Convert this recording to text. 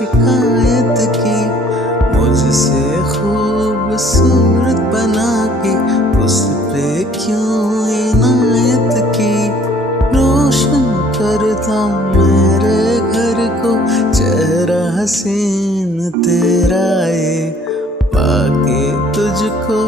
शिकायत की, मुझसे खूबसूरत बना के उस पे क्यों इनायत की। रोशन करता मेरे घर को चेहरा हसीन तेरा ये, पाके तुझको